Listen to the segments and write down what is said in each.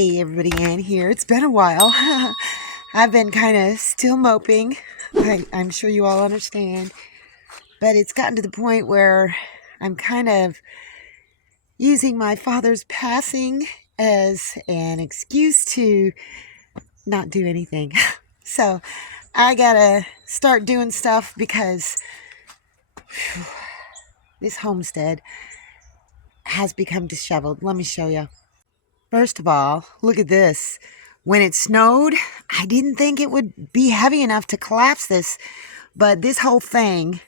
Hey everybody, Ann here. It's been a while. I've been kind of still moping. I'm sure you all understand. But it's gotten to the point where I'm kind of using my father's passing as an excuse to not do anything. So I gotta start doing stuff because this homestead has become disheveled. Let me show you. First of all, look at this. When it snowed, I didn't think it would be heavy enough to collapse this, but this whole thing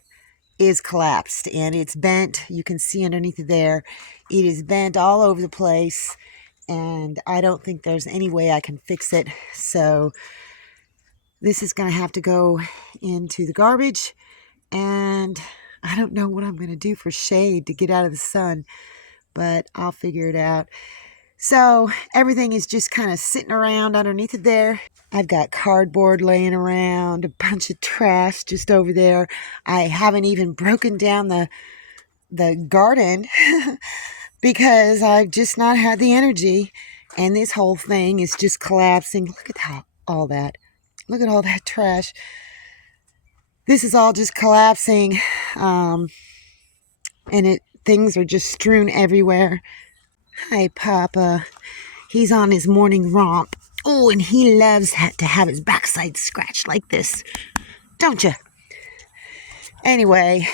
is collapsed and it's bent. You can see underneath it there. It is bent all over the place, and I don't think there's any way I can fix it. So this is going to have to go into the garbage, and I don't know what I'm going to do for shade to get out of the sun, but I'll figure it out. So everything is just kind of sitting around underneath it there. I've got cardboard laying around, a bunch of trash just over there. I haven't even broken down the garden because I've just not had the energy. And this whole thing is just collapsing. Look at all that. Look at all that trash. This is all just collapsing. And things are just strewn everywhere. Hi, Papa. He's on his morning romp. Oh, and he loves to have his backside scratched like this. Don't you? Anyway,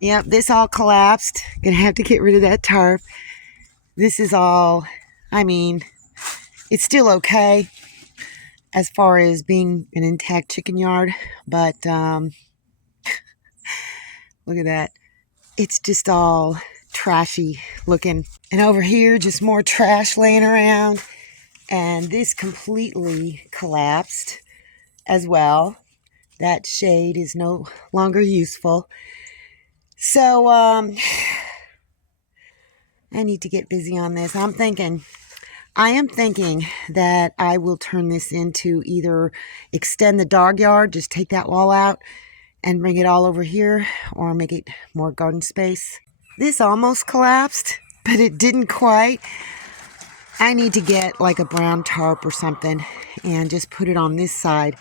yep, this all collapsed. Gonna have to get rid of that tarp. This is all, it's still okay as far as being an intact chicken yard, but look at that. It's just all trashy looking. And over here, just more trash laying around. And this completely collapsed as well. That shade is no longer useful. So, I need to get busy on this. I am thinking that I will turn this into either extend the dog yard, just take that wall out and bring it all over here, or make it more garden space. This almost collapsed, but it didn't quite. I need to get like a brown tarp or something and just put it on this side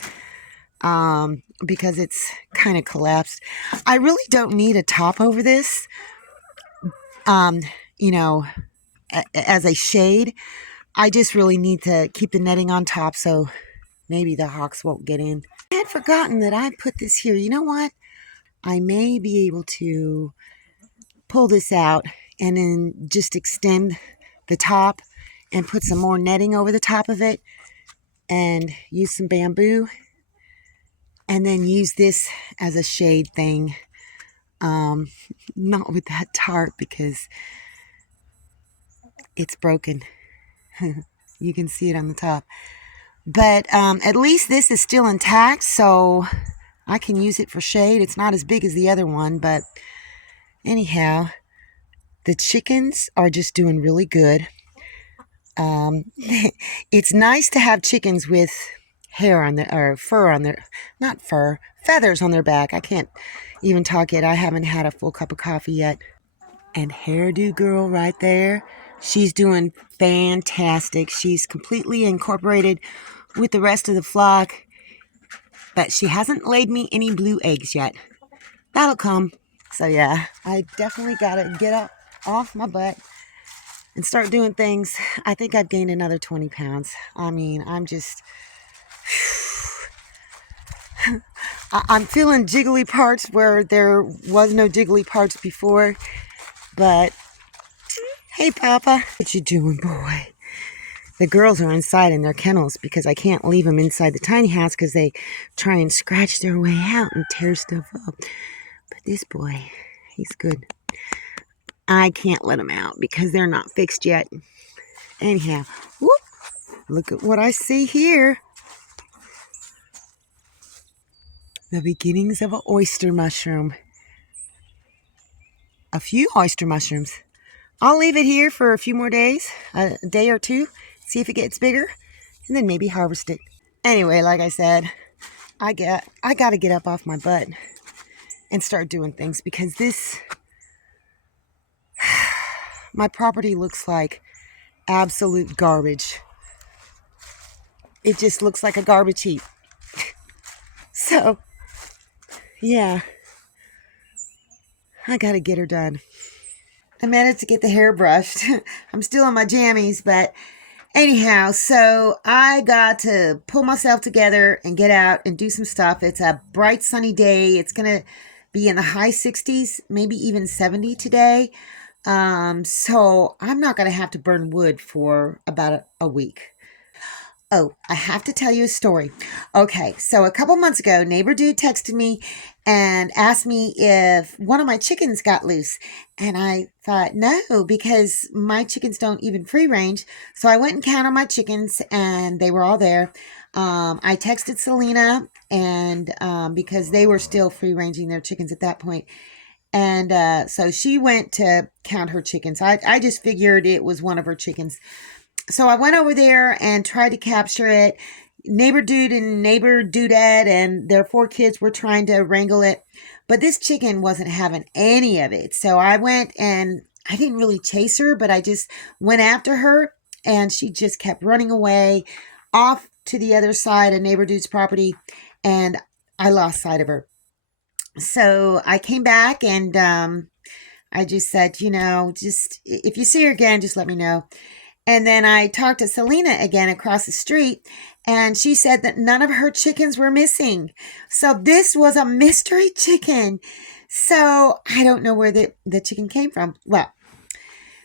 because it's kind of collapsed. I really don't need a top over this, as a shade. I just really need to keep the netting on top so maybe the hawks won't get in. I had forgotten that I put this here. You know what? I may be able to pull this out and then just extend the top and put some more netting over the top of it and use some bamboo and then use this as a shade thing. Not with that tarp because it's broken. You can see it on the top. But at least this is still intact, so I can use it for shade. It's not as big as the other one, but anyhow, the chickens are just doing really good. It's nice to have chickens with hair on their, or fur on their, not fur, feathers on their back. I can't even talk yet. I haven't had a full cup of coffee yet. And hairdo girl right there, she's doing fantastic. She's completely incorporated with the rest of the flock, but she hasn't laid me any blue eggs yet. That'll come. So yeah, I definitely gotta get up off my butt and start doing things. I think I've gained another 20 pounds. I'm just, I'm feeling jiggly parts where there was no jiggly parts before, but hey, Papa. What you doing, boy? The girls are inside in their kennels because I can't leave them inside the tiny house because they try and scratch their way out and tear stuff up. But this boy, he's good. I can't let them out because they're not fixed yet. Anyhow, whoop, look at what I see here. The beginnings of an oyster mushroom. A few oyster mushrooms. I'll leave it here for a few more days, a day or two, see if it gets bigger, and then maybe harvest it. Anyway, like I said, I got to get up off my butt and start doing things because my property looks like absolute garbage. It just looks like a garbage heap. So, yeah, I gotta get her done. I managed to get the hair brushed. I'm still on my jammies, but anyhow, so I got to pull myself together and get out and do some stuff. It's a bright sunny day. It's going to be in the high 60s, maybe even 70 today. So I'm not going to have to burn wood for about a week. Oh, I have to tell you a story. Okay, so a couple months ago, neighbor dude texted me and asked me if one of my chickens got loose. And I thought, no, because my chickens don't even free range. So I went and counted my chickens and they were all there. I texted Selena and because they were still free ranging their chickens at that point. And so she went to count her chickens. I just figured it was one of her chickens. So I went over there and tried to capture it. Neighbor dude and neighbor dudette and their 4 kids were trying to wrangle it, but this chicken wasn't having any of it. So I went and I didn't really chase her, but I just went after her and she just kept running away off to the other side of neighbor dude's property, and I lost sight of her. So I came back and I just said, just if you see her again, just let me know. And then I talked to Selena again across the street, and she said that none of her chickens were missing. So this was a mystery chicken. So I don't know where the chicken came from. Well,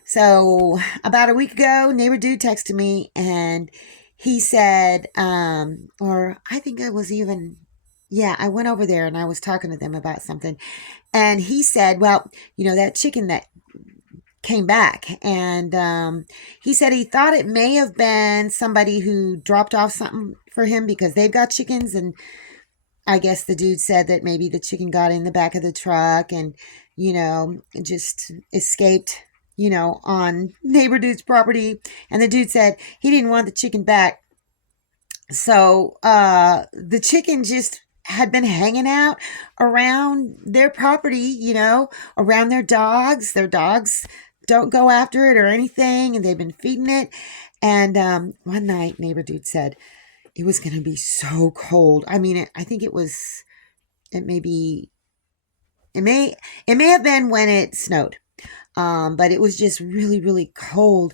so about a week ago, neighbor dude texted me, and he said, or I think I was even, yeah, I went over there and I was talking to them about something. And he said, well, that chicken that came back, and he said he thought it may have been somebody who dropped off something for him because they've got chickens, and I guess the dude said that maybe the chicken got in the back of the truck and just escaped on neighbor dude's property, and the dude said he didn't want the chicken back. So the chicken just had been hanging out around their property, around their dogs. Their dogs don't go after it or anything, and they've been feeding it. And one night, neighbor dude said it was going to be so cold. I mean, I think it was. It may have been when it snowed. But it was just really, really cold.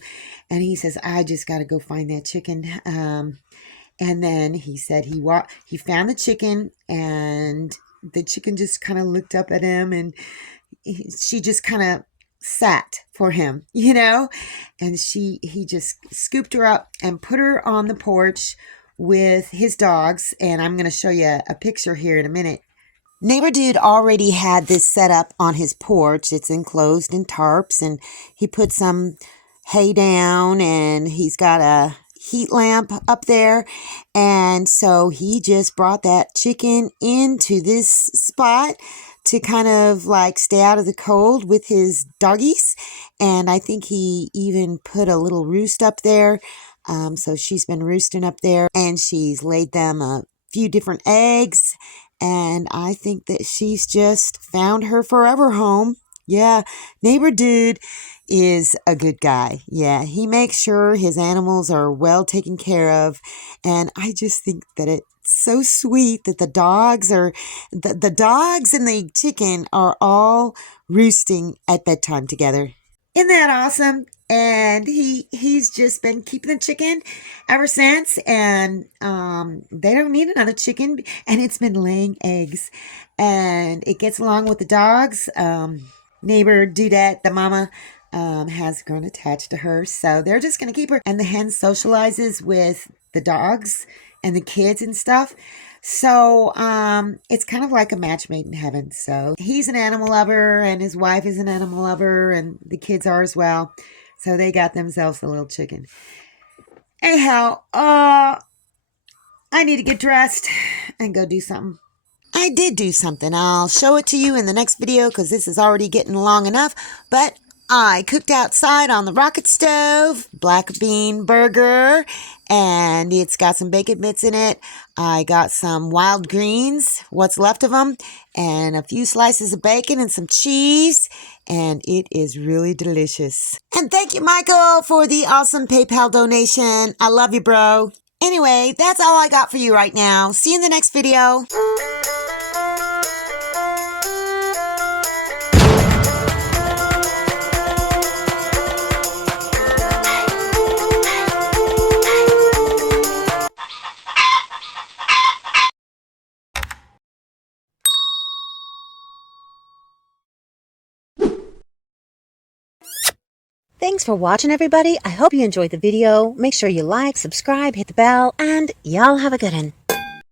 And he says, I just got to go find that chicken. And then he said he found the chicken, and the chicken just kind of looked up at him, and she just kind of sat for him, and he just scooped her up and put her on the porch with his dogs. And I'm going to show you a picture here in a minute. Neighbor dude already had this set up on his porch. It's enclosed in tarps, and he put some hay down, and he's got a heat lamp up there. And so he just brought that chicken into this spot to kind of like stay out of the cold with his doggies. And I think he even put a little roost up there. So she's been roosting up there, and she's laid them a few different eggs. And I think that she's just found her forever home. Yeah, neighbor dude is a good guy. Yeah, he makes sure his animals are well taken care of. And I just think that it's so sweet that the dogs and the chicken are all roosting at bedtime together. Isn't that awesome? And he's just been keeping the chicken ever since, and they don't need another chicken, and it's been laying eggs, and it gets along with the dogs. Neighbor Dudette, the mama, has grown attached to her, so they're just gonna keep her. And the hen socializes with the dogs and the kids and stuff. So it's kind of like a match made in heaven. So he's an animal lover, and his wife is an animal lover, and the kids are as well. So they got themselves a little chicken. Anyhow, I need to get dressed and go do something. I did do something. I'll show it to you in the next video because this is already getting long enough. But I cooked outside on the rocket stove, black bean burger, and it's got some bacon bits in it. I got some wild greens, what's left of them, and a few slices of bacon and some cheese, and it is really delicious. And thank you, Michael, for the awesome PayPal donation. I love you, bro. Anyway, that's all I got for you right now. See you in the next video. Thanks for watching, everybody. I hope you enjoyed the video. Make sure you like, subscribe, hit the bell, and y'all have a good one.